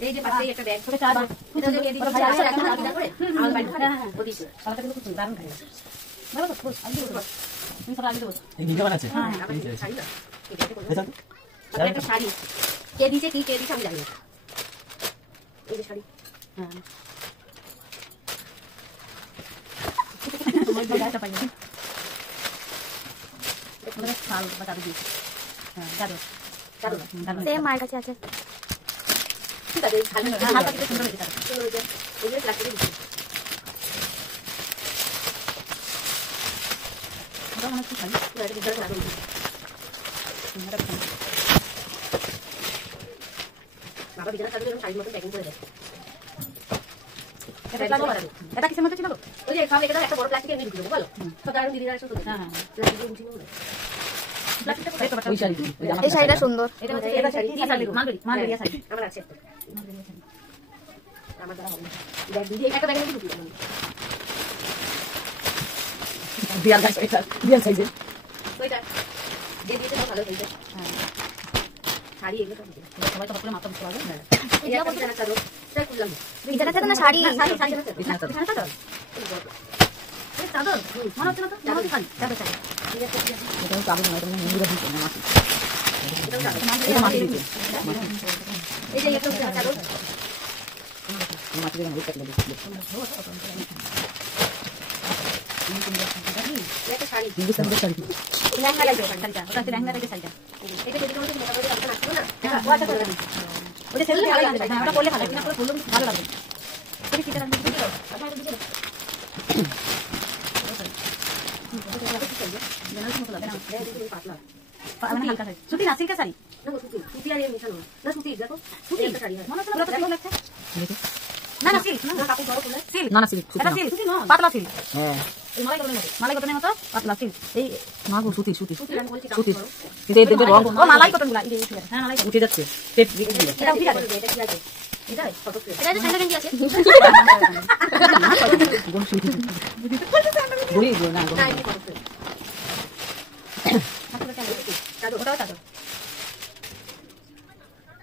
এই যে পাশে একটা ব্যাগ এটা যে এদিকে আছে রাখা না করে আমার বাড়ি ওদিক সালাটা কিন্তু খুব দারুণ খায় ভালো তো বস আমি দেব তুমি সব আগে দেব এই নিচে বানাচ্ছে হ্যাঁ শাড়ি না এটা একটা শাড়ি কে দিয়েছে আমি জানি না এই যে শাড়ি হ্যাঁ তোমার বড়টা পাই না এটা শাল বাটা দিয়েছি হ্যাঁ চাদর সেম মার কাছে আছে ঠিক আছে হালকা কিছু সুন্দর হয়েছে সুন্দর হয়েছে এই যে প্লাস্টিকে দিচ্ছি ওটা মনে হচ্ছে খালি এটা ভিতরে রাখা দিচ্ছি বাবা বিছানা চাদর এরকম সাইজ মতো প্যাকিং করে দেয় এটা কিসের মধ্যে ছিল ওই যে সব এটা একটা বড় প্লাস্টিকে এনে দিতে বলো সব দারুণ দিদি দাঁড়া সুন্দর হ্যাঁ প্লাস্টিকে উঠিয়ে নেব এই শাড়িটা সুন্দর এটা শাড়ি কি শাড়ি মালবেরিয়া শাড়ি আমার আছে আমার দ্বারা হবে দেখ দিদি একটা ব্যাগে ঢুকিয়ে দাও বিয়ার গাইস এটা বিয়ার সাইজে ওইটা যে দিয়েছে ভালো হয়েছে হ্যাঁ শাড়ি এগুলো সবাই তো বলে মাথা বুঝতে পারবে হ্যাঁ এটা বলতে না চাদর তাই খুললাম বিছানা চাদর না শাড়ি বিছানা চাদর এই চাদর মনে হচ্ছে না তো চাদর খালি চাদর শাড়ি এটা চাদর নয় এটা মুন্ডুরা দিতে না মাটি এটা মাটি দিতে এই যে একটা চাদর মাটি দিয়ে না কাটলে দিতে একটা শাড়ি কিন্তু সামনে শাড়ি লেহেঙ্গা লাগবে শাড়িটা ওটা লেহেঙ্গা লাগে শাড়িটা এটা যদি কোনো মোটা করে রাখতে আসলো না ওটা করে দিই ওটা সেল ভালো লাগবে হ্যাঁ ওটা করলে ভালো লাগবে না করে করলে ভালো লাগবে তুমি কি জানেন বুঝতে পারো আপনারা বুঝতে পারো সুতি না সিল্কের শাড়ি না সুতি আর মিশানো না সুতি দেখো সুতি একটা শাড়ি মনে হচ্ছে পুরো লাগছে না না সিল্ক না কাপড় বড় ফুলে সিল্ক না সিল্ক এটা সিল্ক সুতি না পাতলা সিল্ক হ্যাঁ এই মালাই কটনের মতো পাতলা সিল্ক এই না গো সুতি সুতি সুতি আমি বলছি সুতি এটা এদের রং ও মালাই কটনগুলা এই উঠে হ্যাঁ মালাই উঠে যাচ্ছে টেপ দিকে দিলে এটা উঠে যাবে এটা কি আছে এটা ফটো ফ্রেম এটা যে স্যান্ডেল গেঞ্জি আছে কোন সুতি বলি না না এই ফটো ফ্রেম চাদর ওটাও চাদর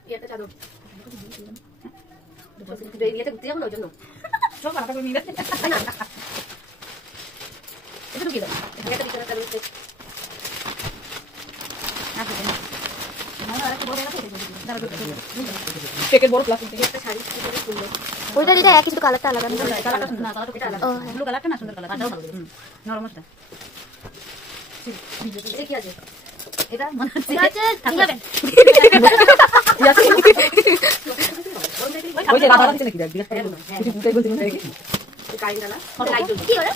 এটা চাদর এরিয়াতে ঘুরতে যাবো না ওই জন্য সব মাথা করে নিয়ে এটা ঢুকিয়ে দাও এখানে একটা বিছানা চাদর আছে প্যাকেট বড় প্লাস্টিক একটা শাড়ি খুব সুন্দর ওইটা দিটা একই শুধু কালারটা আলাদা কালারটা সুন্দর না কালারটা আলাদা ব্লু কালারটা না সুন্দর কালার আটাও ভালো নরমটা এটা কি আছে এটা মনে হচ্ছে ওই যে রাধা দিতে নাকি দেখ কিছু পুটাই বলতে মনে দেখি কারেন্ট ডালা লাইট জ্বলবে কি হলো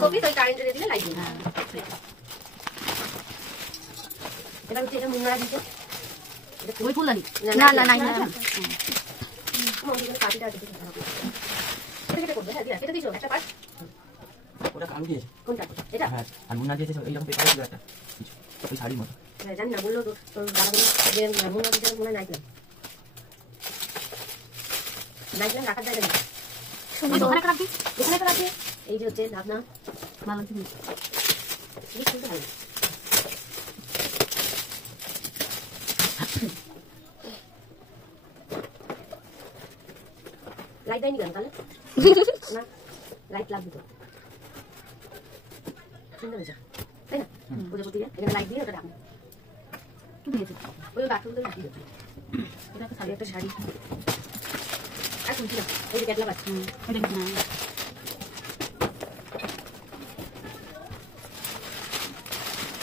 কবি তো কারেন্ট জ্বলে দিলে লাইট জ্বলবে এটা হচ্ছে এটা মুন্না দিতে এটা ওই ফুলদানি না না না না মন্দিরের কাটিটা আছে এটা করবে হ্যাঁ এটা দিছো একটা পার্ট ওটা কালো দিয়েছে কোনটা এটা হ্যাঁ আর মুন্না দিয়েছে এইরকম পেপার ছিল একটা ওই শাড়ি মতো জানি না বললো তো দাদা যে মুন্না দিতে মনে নাই লাইটলাম রাখার জায়গা নেই ওখানে রাখবি এখানে তো রাখবি এই যে হচ্ছে ভাবনা ভালো তুমি এই খুলতে ভালো লাইট দেয়নি কেন তাহলে না লাইট লাগবে তো সুন্দর হয়েছে তাই না পুজো করতে এখানে লাইট দিয়ে ওটা রাখবো কি দিয়েছে ওই বাথরুম তো রাখি এটা তো শাড়ি একটা শাড়ি আর শুনছি না এই যে ক্যাটলগ আছে এটা কি না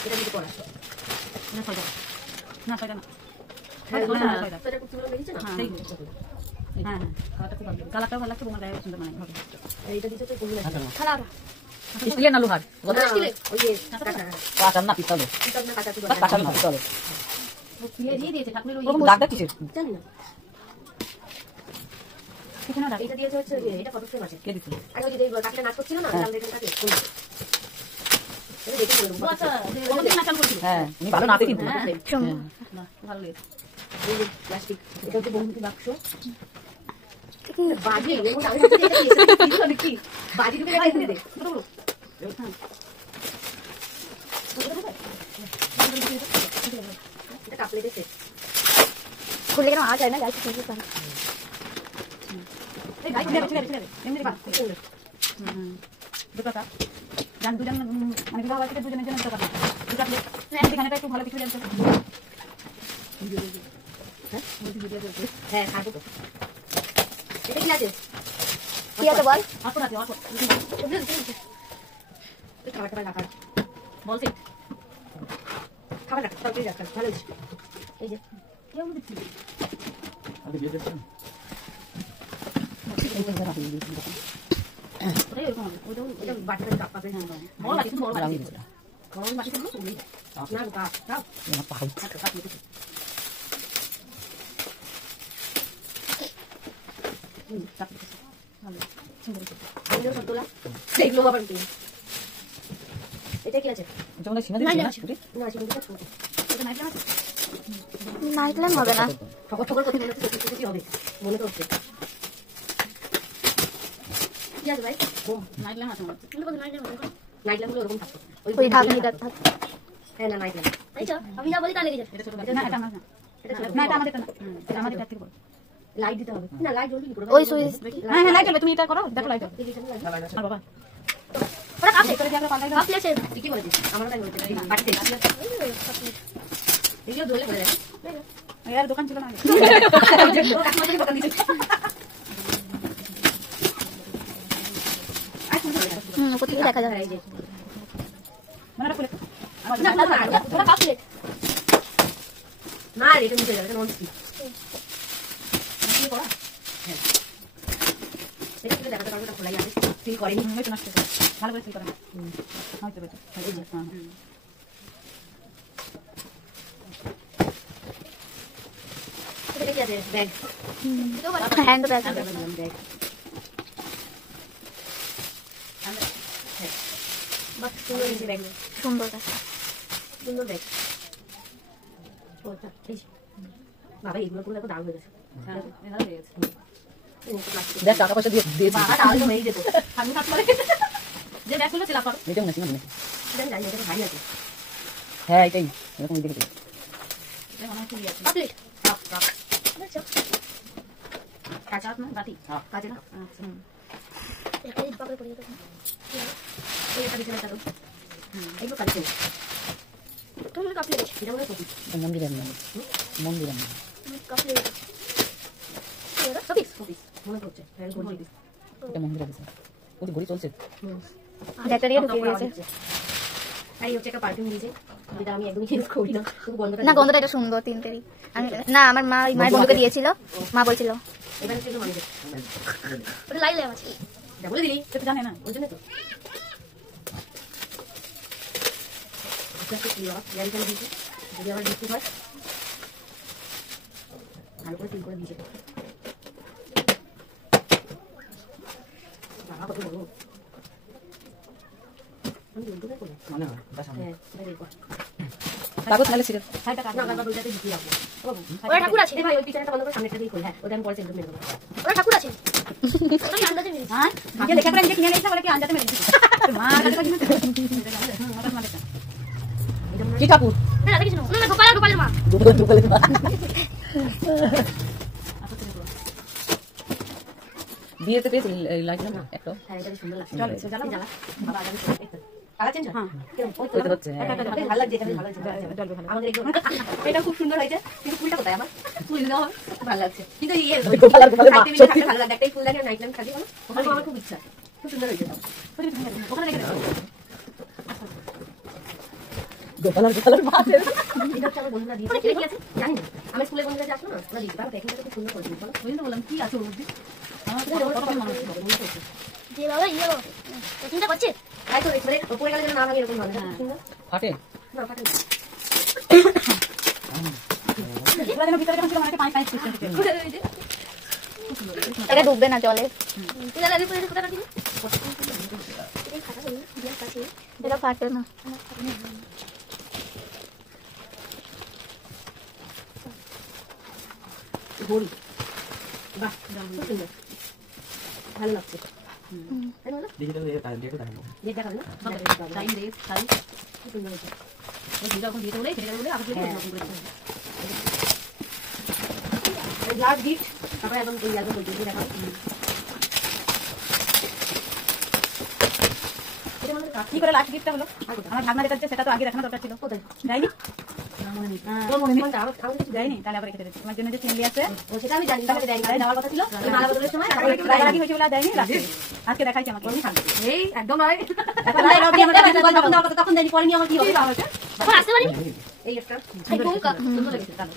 এটা দিতে পড়া না ছয়টা না ছয়টা না ছয়টা খুব সুন্দর লেগেছে না সেই হ্যাঁ হ্যাঁ কালারটা খুব ভালো কালারটাও ভালো লাগছে তোমার গায়ে সুন্দর মানে হবে এইটা দিতে তো কোন লাগছে খালা স্টিলের না লোহার স্টিলের ওই যে কাঁচা না পিতলের পিতল না কাঁচা কাঁচা না পিতলের দিয়ে দিয়েছে ঠাকুরের ওই দাগটা কিসের জানি না এখানে দাগ এটা দিয়েছে হচ্ছে এটা ফটো ফ্রেম আছে কে দিছিল আর ওই যে কাকটা নাচ করছিল না লাল রেখার কাছে এটা দেখে বলবো আচ্ছা ওই নাচ করছিল হ্যাঁ উনি ভালো নাচে কিন্তু না ভালো লেগেছে এই যে প্লাস্টিক এটা হচ্ছে বহুমুখী বাক্স বাজি এবং আমি বলতে এটা কি বাজি ঢুকে গেছে এখানে দেখ ছোট বড় এটা কাপড়ে দিয়েছে খুলে কেন আ যায় না যাই কিছু পারে এই ভাই ছেড়ে দে এমনি বাস দুটো কাপ জান দুজন মানে বিবাহ বাড়িতে দুজনের জন্য দুটো কাপ দুটো প্লেট এখানেটা একটু ভালো কিছু জানতে হ্যাঁ খাবো তো এটা কি আছে কি আছে বল? অল্প আছে অল্প খাবার রাখা বলছি খাবার রাখা সব কিছু রাখা ভালো এই যে কেউ দিচ্ছি ওটাই ওরকম হবে ওটা বাটিতে চাপ পাবে বড় বাটি কিন্তু বড় বাটি গরম বাটি থাকলে তুমি না গা দাও আমিও সব তোলা দেখলো আবার কি এটা কি আছে তোমরা সীমা দিচ্ছ না ছুটি না সেটা ছোট এটা নাইট আছে নাইট ল্যাম্প হবে না। ঠকর ঠকর করতে মনে হচ্ছে কি হবে মনে তো হচ্ছে কি আছে ভাই নাইট ল্যাম্প আছে আমার কিন্তু কত নাইট ল্যাম্প নাইট ল্যাম্প ওরকম থাকতো ওই ঢাকনিটা থাক। হ্যাঁ না নাইট ল্যাম্প আচ্ছা আমি যা বলি তা লেগে যাবে। এটা ছোট বাটি না এটা আমার না না এটা আমাদের না এটা আমাদের কাছ থেকে বড় লাইট দিতে হবে না লাইট জ্বলবে কি করে ওই সুইচ হ্যাঁ হ্যাঁ লাইট জ্বলবে তুমি এটা করো দেখো লাইট জ্বলবে আর বাবা ওটা কাছে করে দিয়ে আমরা পাল্টাই কাপ প্লেটে কি বলেছিস আমারও তাই বলেছে বাটিতে এগুলো জ্বলে পড়ে যাবে এর দোকান ছিল না আগে ও কাকিমা থেকে দোকান দিয়েছে উপর থেকে দেখা যাবে। এই যে মানে এটা খুলে না না ওটা কাপ প্লেট। না রে এটা নিচে যাবে এটা নন স্টিক কি করা হ্যাঁ এটা কি দেখাতে পারবো এটা খোলাই আছে ফিল করেনি হয়তো নষ্ট করে ভালো করে ফিল করে হয়তো বেটা এই যে হ্যাঁ এটা কি আছে ব্যাগ হ্যান্ড ব্যাগ ব্যাগ বাহ সুন্দর এই ব্যাগ সুন্দর আছে। সুন্দর ব্যাগ ওটা এই বাবা এগুলো পুরো দাম হয়ে গেছে হ্যাঁ এটা হয়ে গেছে দেখ টাকা পয়সা দিয়ে দিয়েছি বাবা তাহলে তো হয়ে যেত আমি কাজ করে যে ব্যাগ খুলে চিলা করো এটাও না সীমা দিনে জানি জানি এটা ভারী আছে হ্যাঁ এটাই এরকম দেখে এটা অনেক কি আছে কাপ প্লেট কাপ কাপ আচ্ছা কাঁচা না বাটি কাজে না আচ্ছা এটা এই পাকড়ে পড়ে যাবে। এই একটা বিছানা চালু এগুলো কাজে তুমি কাপ প্লেট এটা মনে করি মন্দিরের নাম মন্দিরের নাম কাপ প্লেট এটা সবিস মনে করছে হ্যাঁ বলছি এটা মন্দিরের আছে ওই ঘড়ি চলছে ব্যাটারিও ঢুকে গিয়েছে। এই হচ্ছে একটা পারফিউম দিয়েছে যেটা আমি একদমই ইউজ করি না শুধু গন্ধটা না গন্ধটা এটা সুন্দর তিনটেরই। আমি না আমার মা ওই মায়ের বন্ধুকে দিয়েছিল, মা বলছিল এবার হচ্ছে একটু মানুষের ওটা লাইট ল্যাম্প আছে। এটা বলে দিলি তো জানে না ওই জন্য তো কি বাবা গাড়ি চালিয়ে দিয়েছি যদি আবার বৃষ্টি হয় ভালো করে ফিল করে দিয়েছে বাবা কত বড় আমি বলতে পারি মানে তার সামনে হ্যাঁ এটা দেখো কাগজ নালে সিগারেট সাইডটা কাট না বাবা দুইটাতে ঢুকিয়ে রাখবো ওটা ঠাকুর আছে। এই ভাই ওই পিছনেটা বন্ধ করে সামনেটা দিয়ে খোল হ্যাঁ ওটা আমি পরে সেন্টার মেরে দেবো ওটা ঠাকুর আছে। আমি আন্দাজে মেরেছি। হ্যাঁ নিজে লেখা করে নিজে কিনে নিয়েছে বলে কি আনজাতে মেরে দিয়েছে মা কাছে কিনে কি ঠাকুর না না কিছু না গোপালের মা। দুপুরে বিয়েতে পেয়েছি লাইট না একটা হ্যাঁ এটা সুন্দর লাগছে চল জ্বালা জ্বালা বাবা আগে কালা চেঞ্জ হ্যাঁ ওই তো হচ্ছে হ্যাঁ ভালো লাগছে এটা ভালো লাগছে জলবে ভালো আমাদের এটা খুব সুন্দর হয়েছে কিন্তু ফুলটা কোথায় আমার ফুল দেওয়া হবে ভালো লাগছে কিন্তু ইয়ে গোপাল আর গোপালের মা, থাকতে সত্যি। ভালো লাগে একটাই ফুল লাগে নাইট ল্যাম্প থাকবে ওখানে আমার খুব ইচ্ছা খুব সুন্দর হয়েছে ওখানে রেখে দাও গোপাল আর মা এটা হচ্ছে আমার বন্ধুরা দিয়েছে কি আছে জানি না আমার স্কুলের বন্ধুরা যে আসলো না ওরা দিয়েছে তারা দেখে খুব সুন্দর করেছে বলো ওই তো বললাম কি আছে ওর মধ্যে আমার তো ওর কথা মনে হচ্ছে যে বাবা ইয়ে চিন্তা করছে তাই তো মানে উপরে গেলে যেন না ভাঙে এরকম হবে না সুন্দর ফাটে না ফাটে না এবার যেন ভিতরে যখন ছিল অনেকে পানি পানি সিস্টেম এটা ডুববে না জলে। এটা ফাটে না। ঘড়ি বাহ খুব সুন্দর ভালো লাগছে তাই বলো ডিজিটাল ডেটও দেখাবো যে দেখাবে না টাইম দে খালি খুব সুন্দর হয়েছে ওই ভিডিও এখন দিয়ে বলে সেটা বলে আবার দিয়ে গ্লাস গিফট তারপরে একদম এই একদম বলতে দেখাও। এটা আমাদের কাজ কি করে লাস্ট গিফটটা হলো? আমার ভাগনা যেটা সেটা তো আগে দেখানো দরকার ছিল। কোথায়? যায়নি? মনে নেই। হ্যাঁ, তোর মনে নেই? আমার কিছু যায়নি? তাহলে আবার রেখে দিয়েছি। তোমার জন্য যে চিংড়ি আছে, ও সেটা আমি জানি, তাহলে দেয়নি। দেওয়ার কথা ছিল। এই মালা বদলের সময় তারপরে একটু রাগারাগি হয়েছে বলে আর দেয়নি, লাস্টে। আজকে দেখাইছি আমাকে। এই একদম নয়। এখন লাইভ আউট দিয়ে আমার কাছে তখন দেওয়ার কথা, তখন দেয়নি, পরে নিয়ে আমার কি হবে? এখন আসতে পারি এই একটা সুন্দর লেগেছে, ভালো।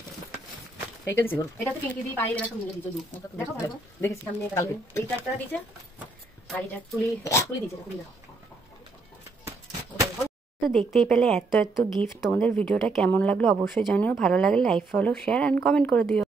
এইটা দিছি গো। এটা তো পিঙ্কি দিয়ে পায়ে এরা সব মিলে দিত। দেখো ভালো। দেখেছি সামনে কালকে। এইটা একটা দিয়েছে আর এটা তুলি দিয়েছে, তুলি দাও। তো দেখতেই পেলে এত এত গিফট। তোমাদের ভিডিওটা কেমন লাগলো অবশ্যই জানিও। ভালো লাগলে like, follow, share and comment করে দিও।